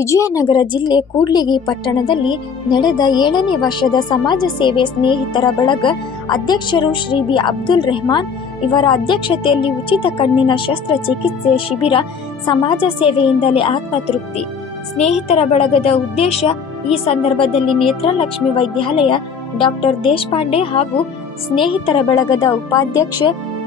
ವಿಜಯನಗರ ಜಿಲ್ಲೆ ಕೂಡ್ಲಿಗಿ ಪಟ್ಟಣದಲ್ಲಿ ನಡೆದ ಏಳನೇ ವರ್ಷದ ಸಮಾಜ ಸೇವೆ ಸ್ನೇಹಿತರ ಬಳಗ ಅಧ್ಯಕ್ಷರು ಶ್ರೀ ಬಿ ಅಬ್ದುಲ್ ರೆಹಮಾನ್ ಇವರ ಅಧ್ಯಕ್ಷತೆಯಲ್ಲಿ ಉಚಿತ ಕಣ್ಣಿನ ಶಸ್ತ್ರಚಿಕಿತ್ಸೆ ಶಿಬಿರ ಸಮಾಜ ಸೇವೆಯಿಂದಲೇ ಆತ್ಮತೃಪ್ತಿ. ಸ್ನೇಹಿತರ ಬಳಗದ ಉದ್ದೇಶ ಈ ಸಂದರ್ಭದಲ್ಲಿ ನೇತ್ರಲಕ್ಷ್ಮಿ ವೈದ್ಯಾಲಯ ಡಾಕ್ಟರ್ ದೇಶಪಾಂಡೆ ಹಾಗೂ ಸ್ನೇಹಿತರ ಬಳಗದ ಉಪಾಧ್ಯಕ್ಷ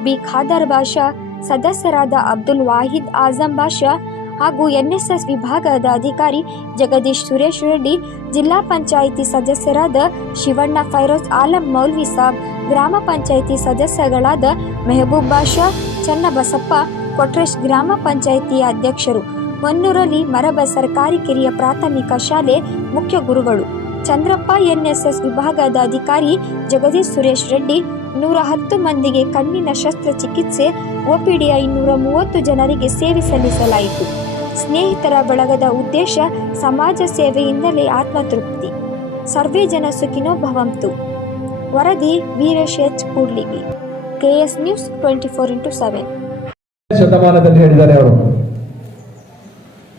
ಬಿ ಖಾದರ್ ಬಾಷಾ, ಸದಸ್ಯರಾದ ಅಬ್ದುಲ್ ವಾಹಿದ್ ಆಜಂ ಬಾಷಾ ಹಾಗೂ ಎನ್ಎಸ್ಎಸ್ ವಿಭಾಗದ ಅಧಿಕಾರಿ ಜಗದೀಶ್ ಸುರೇಶ್ ರೆಡ್ಡಿ, ಜಿಲ್ಲಾ ಪಂಚಾಯಿತಿ ಸದಸ್ಯರಾದ ಶಿವಣ್ಣ ಫೈರೋಜ್, ಆಲಂ ಮೌಲ್ವಿ ಸಾಬ್, ಗ್ರಾಮ ಪಂಚಾಯಿತಿ ಸದಸ್ಯಗಳಾದ ಮೆಹಬೂಬ್ ಬಾಷಾ, ಚನ್ನಬಸಪ್ಪ, ಕೊಟ್ರೇಶ್ ಗ್ರಾಮ ಪಂಚಾಯಿತಿಯ ಅಧ್ಯಕ್ಷರು, ಹೊನ್ನೂರಲ್ಲಿ ಮರಬ ಸರ್ಕಾರಿ ಕಿರಿಯ ಪ್ರಾಥಮಿಕ ಶಾಲೆ ಮುಖ್ಯ ಗುರುಗಳು. ಚಂದ್ರಪ್ಪ ಎನ್ಎಸ್ಎಸ್ ವಿಭಾಗದ ಅಧಿಕಾರಿ ಜಗದೀಶ್ ಸುರೇಶ್ ರೆಡ್ಡಿ ನೂರ ಹತ್ತು ಮಂದಿಗೆ ಕಣ್ಣಿನ ಶಸ್ತ್ರಚಿಕಿತ್ಸೆ ಒಪಿಡಿಯ ಇನ್ನೂರ ಮೂವತ್ತು ಜನರಿಗೆ ಸೇವೆ ಸಲ್ಲಿಸಲಾಯಿತು. ಸ್ನೇಹಿತರ ಬಳಗದ ಉದ್ದೇಶ ಸಮಾಜ ಸೇವೆಯಿಂದಲೇ ಆತ್ಮತೃಪ್ತಿ. ಸರ್ವೇ ಜನ ಸುಖಿನೋ ಭವಂತು. ವರದಿ Veeresh H Kudligi. KS news twenty four into seven.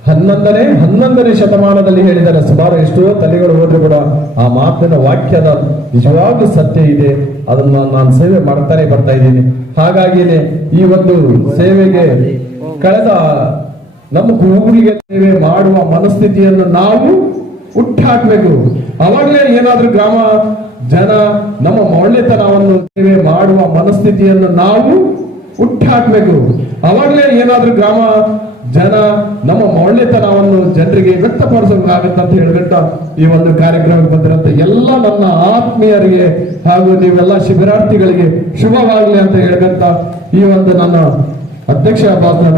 ಹನ್ನೊಂದನೇ ಹನ್ನೊಂದನೇ ಶತಮಾನದಲ್ಲಿ ಹೇಳಿದ್ದಾರೆ, ಸುಮಾರು ಎಷ್ಟೋ ತಲೆಗಳು ಹೋದ್ರೆ ಕೂಡ ಆ ಮಾತಿನ ವಾಕ್ಯದ ನಿಜವಾಗ್ಲೂ ಸತ್ಯ ಇದೆ. ಅದನ್ನ ನಾನು ಸೇವೆ ಮಾಡ್ತಾನೆ ಬರ್ತಾ ಇದ್ದೀನಿ. ಹಾಗಾಗಿನೇ ಈ ಒಂದು ಸೇವೆಗೆ ಕಳೆದ ನಮ್ಮ ಗುರುಗಳಿಗೆ ಸೇವೆ ಮಾಡುವ ಮನಸ್ಥಿತಿಯನ್ನು ನಾವು ಹುಟ್ಟಾಕ್ಬೇಕು. ಅವಾಗಲೇ ಏನಾದ್ರೂ ಗ್ರಾಮ ಜನ ನಮ್ಮ ಮೌಲ್ಯತನವನ್ನು ಸೇವೆ ಮಾಡುವ ಮನಸ್ಥಿತಿಯನ್ನು ನಾವು ಹುಟ್ಟಾಕ್ಬೇಕು. ಅವಾಗಲೇ ಏನಾದ್ರೂ ಗ್ರಾಮ ಜನ ನಮ್ಮ ಮೌಲ್ಯತನವನ್ನು ಜನರಿಗೆ ವ್ಯಕ್ತಪಡಿಸಬೇಕಾಗತ್ತ ಅಂತ ಹೇಳ್ಬಿಟ್ಟು ಈ ಒಂದು ಕಾರ್ಯಕ್ರಮಕ್ಕೆ ಬಂದಿರಂತ ಎಲ್ಲ ನನ್ನ ಆತ್ಮೀಯರಿಗೆ ಹಾಗೂ ನೀವೆಲ್ಲ ಶಿಬಿರಾರ್ಥಿಗಳಿಗೆ ಶುಭವಾಗಲಿ ಅಂತ ಹೇಳ್ಕಂತ ಈ ಒಂದು ನನ್ನ ಅಧ್ಯಕ್ಷ ಭಾಷಣ